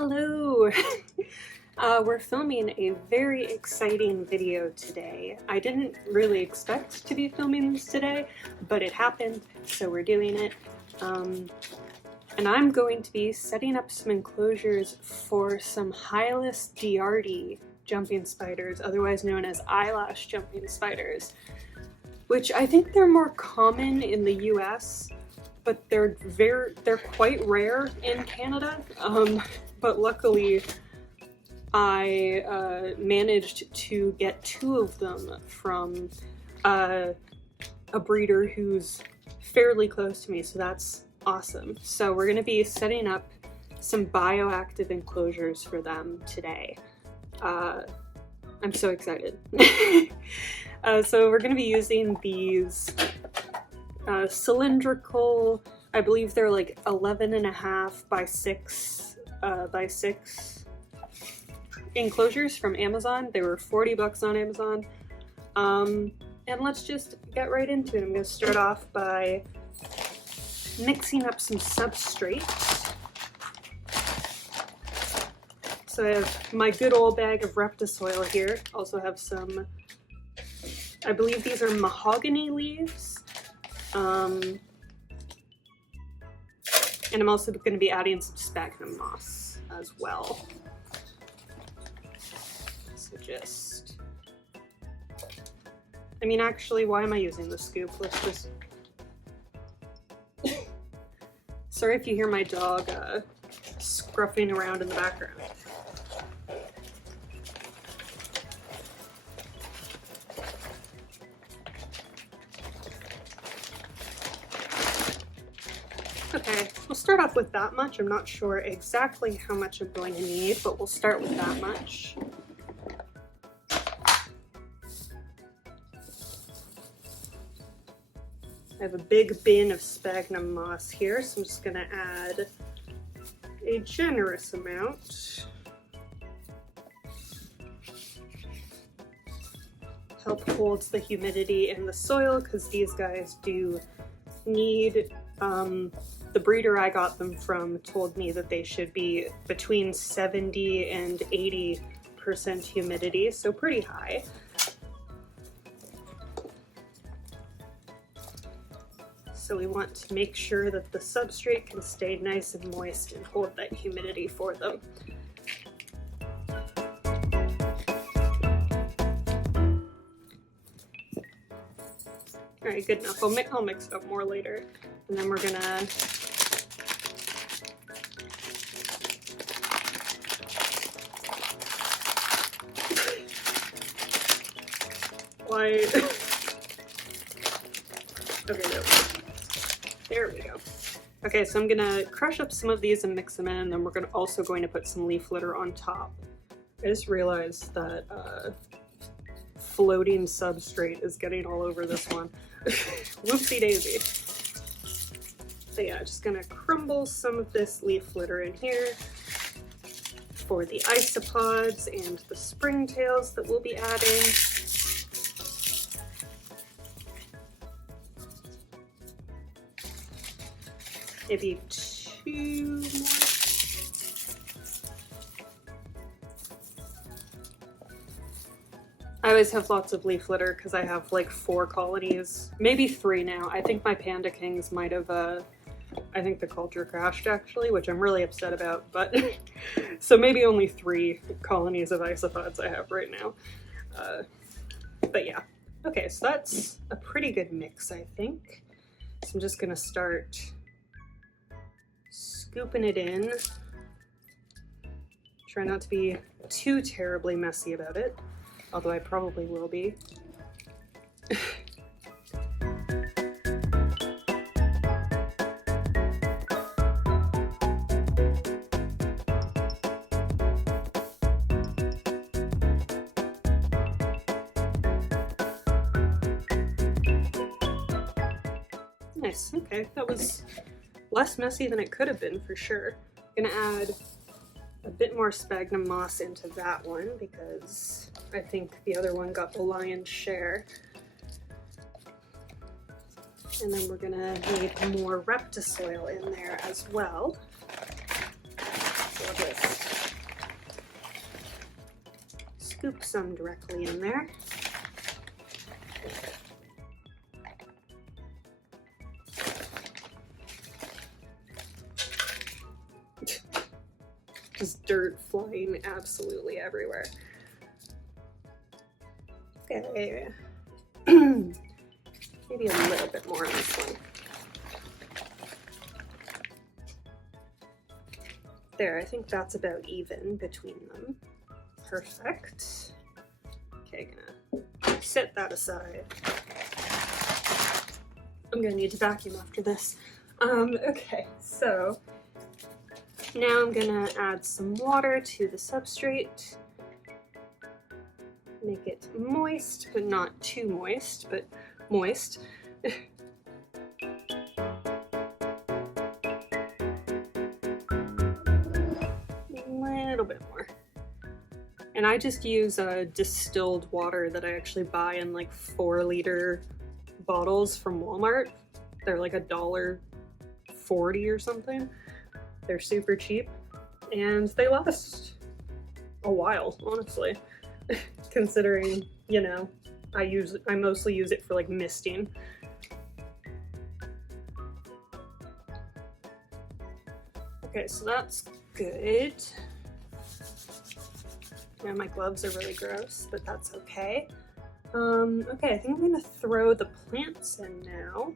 Hello! We're filming a very exciting video today. I didn't really expect to be filming this today, but it happened, so we're doing it. And I'm going to be setting up some enclosures for some Hyllus diardis jumping spiders, otherwise known as eyelash jumping spiders, which I think they're more common in the US, but they're quite rare in Canada. But luckily I managed to get 2 of them from a breeder who's fairly close to me, so that's awesome. So we're going to be setting up some bioactive enclosures for them today. I'm so excited. So we're going to be using these cylindrical, I believe they're like 11.5 by 6 by 6 enclosures from Amazon. They were 40 bucks on Amazon. And let's just get right into it. I'm going to start off by mixing up some substrate. So I have my good old bag of Reptisoil here. Also have some, I believe these are mahogany leaves. And I'm also going to be adding some sphagnum moss as well. So just, I mean, actually, why am I using the scoop? Let's just, sorry if you hear my dog scruffing around in the background. Okay, we'll start off with that much. I'm not sure exactly how much I'm going to need, but we'll start with that much. I have a big bin of sphagnum moss here, so I'm just going to add a generous amount. Help holds the humidity in the soil, because these guys do need, the breeder I got them from told me that they should be between 70 and 80% humidity, so pretty high. So we want to make sure that the substrate can stay nice and moist and hold that humidity for them. Alright, good enough. I'll mix it up more later. And then we're gonna okay, there we go. Okay, so I'm gonna crush up some of these and mix them in, and then we're also going to put some leaf litter on top. I just realized that floating substrate is getting all over this one. Whoopsie daisy. So yeah, just gonna crumble some of this leaf litter in here for the isopods and the springtails that we'll be adding. Maybe 2 more. I always have lots of leaf litter because I have like 4 colonies, maybe 3 now. I think my panda kings might have, I think the culture crashed actually, which I'm really upset about, but so maybe only 3 colonies of isopods I have right now. But yeah, okay, so that's a pretty good mix, I think. So I'm just gonna start scooping it in. Try not to be too terribly messy about it, although I probably will be. Nice, okay, that was less messy than it could have been for sure. I'm gonna add a bit more sphagnum moss into that one because I think the other one got the lion's share. And then we're gonna need more Reptisoil in there as well. So this scoop some directly in there. Just dirt flying absolutely everywhere. Okay. Maybe a little bit more on this one. There, I think that's about even between them. Perfect. Okay, gonna set that aside. I'm gonna need to vacuum after this. Okay, so now I'm gonna add some water to the substrate. Make it moist, but not too moist, but moist. A little bit more. And I just use distilled water that I actually buy in like 4-liter bottles from Walmart. They're like $1.40 or something. They're super cheap and they last a while, honestly. Considering, you know, I mostly use it for like misting. Okay, so that's good. Now my gloves are really gross, but that's okay. Okay, I think I'm gonna throw the plants in now.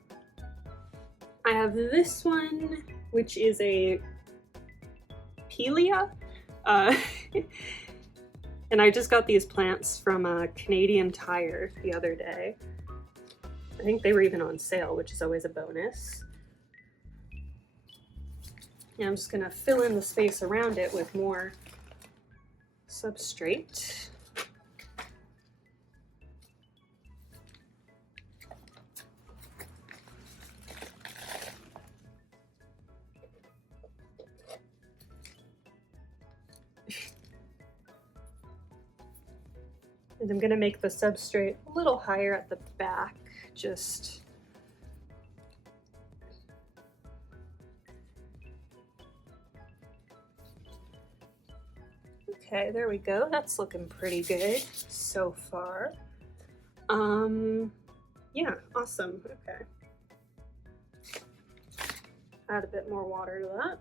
I have this one, which is a Pelia. And I just got these plants from Canadian Tire the other day. I think they were even on sale, which is always a bonus. And I'm just gonna fill in the space around it with more substrate. And I'm gonna make the substrate a little higher at the back, just okay, there we go. That's looking pretty good so far. Yeah, awesome. Okay. Add a bit more water to that.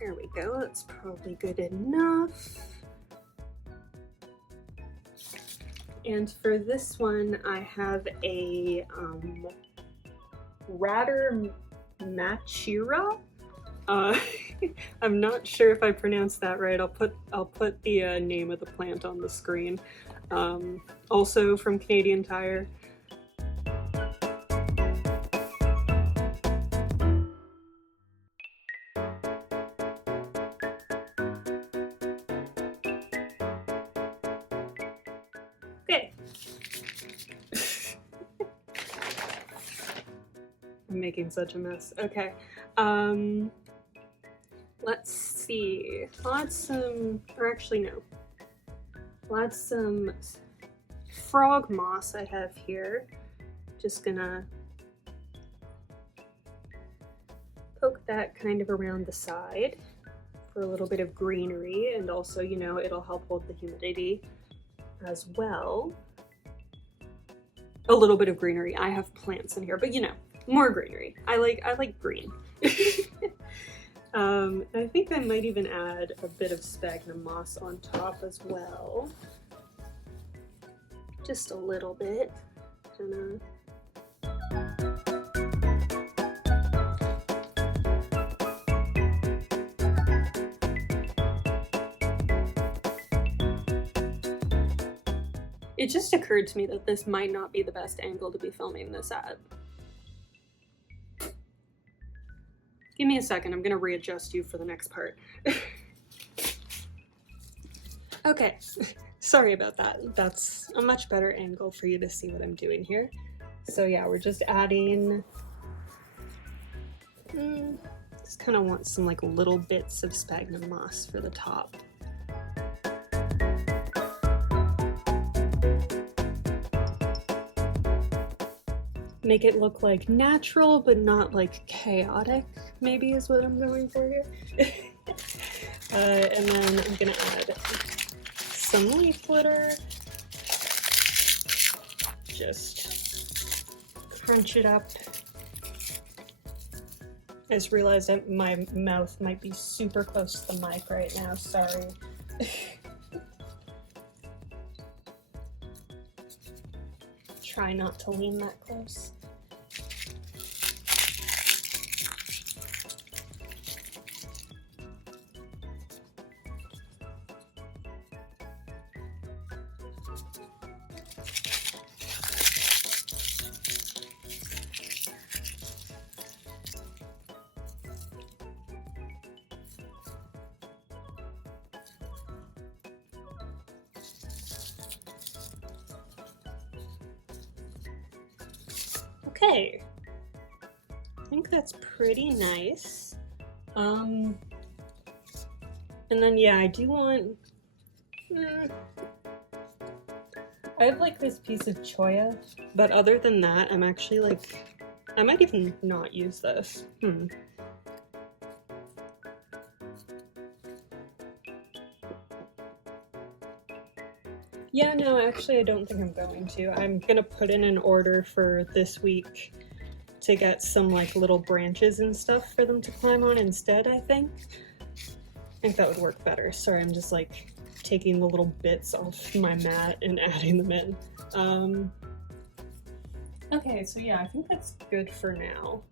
There we go, that's probably good enough. And for this one, I have a Ratter Machira. I'm not sure if I pronounced that right. I'll put the name of the plant on the screen. Also from Canadian Tire. Okay. I'm making such a mess. Okay. Let's see. I'll add some, or actually no. I'll add some frog moss I have here. Just gonna poke that kind of around the side for a little bit of greenery, and also, you know, it'll help hold the humidity as well. A little bit of greenery. I have plants in here, but you know, more greenery. I like green. I think I might even add a bit of sphagnum moss on top as well. Just a little bit. It just occurred to me that this might not be the best angle to be filming this at. Give me a second, I'm gonna readjust you for the next part. Okay, sorry about that. That's a much better angle for you to see what I'm doing here. So yeah, we're just adding Just kind of want some like little bits of sphagnum moss for the top. Make it look like natural, but not like chaotic, maybe is what I'm going for here. And then I'm gonna add some leaf litter. Just crunch it up. I just realized that my mouth might be super close to the mic right now, sorry. Try not to lean that close. Okay, I think that's pretty nice. And then yeah, I do want, I have like this piece of choya, but other than that, I'm actually like, I might even not use this. Yeah, no, actually I don't think I'm going to. I'm gonna put in an order for this week to get some like little branches and stuff for them to climb on instead, I think. I think that would work better. Sorry, I'm just like taking the little bits off my mat and adding them in. Okay, so yeah, I think that's good for now.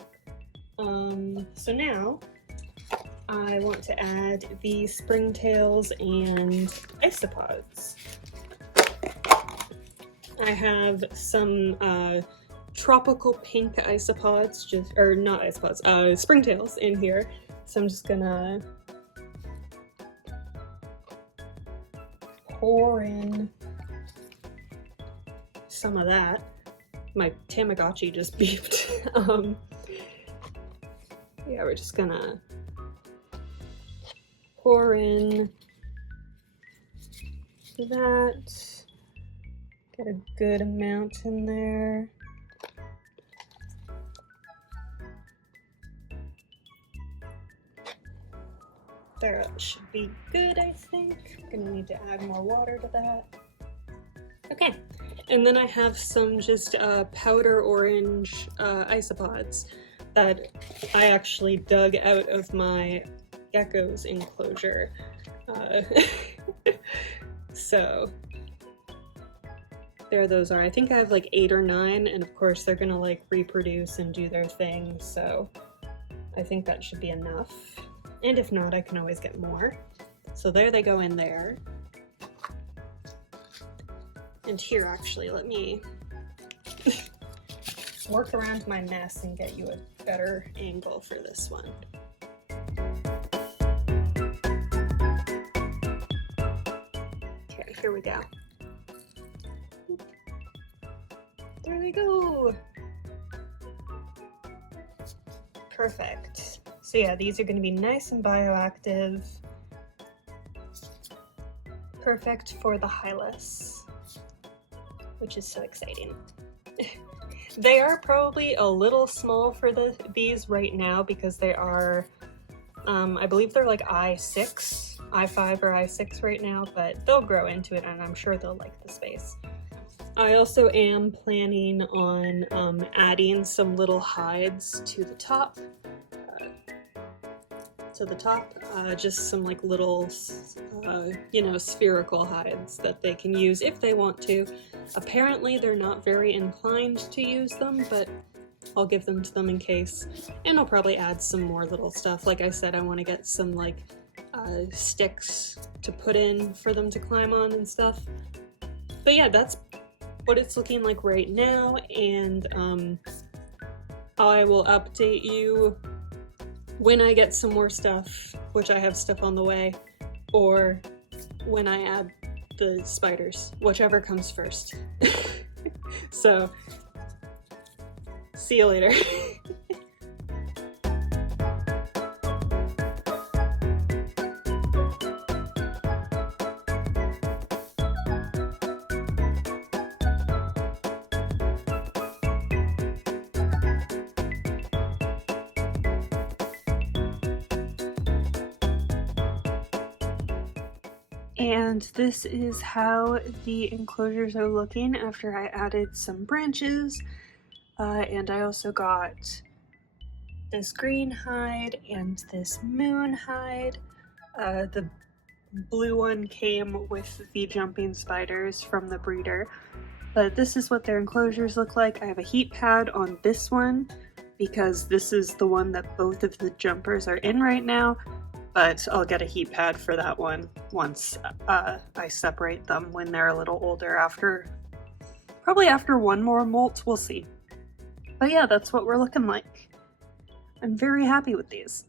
So now I want to add the springtails and isopods. I have some tropical pink isopods, not isopods, springtails in here. So I'm just gonna pour in some of that. My Tamagotchi just beeped. Yeah, we're just gonna pour in that. Get a good amount in there. There, that should be good, I think. I'm gonna need to add more water to that. Okay, and then I have some just powder orange isopods that I actually dug out of my gecko's enclosure. So there those are. I think I have like 8 or 9, and of course they're gonna like reproduce and do their thing, so I think that should be enough. And if not, I can always get more. So there they go in there. And here, actually, let me work around my mess and get you a better angle for this one. Okay, here we go. There we go. Perfect. So yeah, these are going to be nice and bioactive. Perfect for the Hyllus, which is so exciting. They are probably a little small for these right now because they are, I believe they're like I6, I5 or I6 right now, but they'll grow into it and I'm sure they'll like the space. I also am planning on adding some little hides to the top. Just some like little, you know, spherical hides that they can use if they want to. Apparently they're not very inclined to use them, but I'll give them to them in case. And I'll probably add some more little stuff. Like I said, I want to get some like sticks to put in for them to climb on and stuff. But yeah, that's what it's looking like right now, and I will update you when I get some more stuff, which I have stuff on the way, or when I add the spiders, whichever comes first. So, see you later. And this is how the enclosures are looking after I added some branches. And I also got this green hide and this moon hide. The blue one came with the jumping spiders from the breeder. But this is what their enclosures look like. I have a heat pad on this one because this is the one that both of the jumpers are in right now, but I'll get a heat pad for that one once I separate them when they're a little older, probably after one more molt, we'll see. But yeah, that's what we're looking like. I'm very happy with these.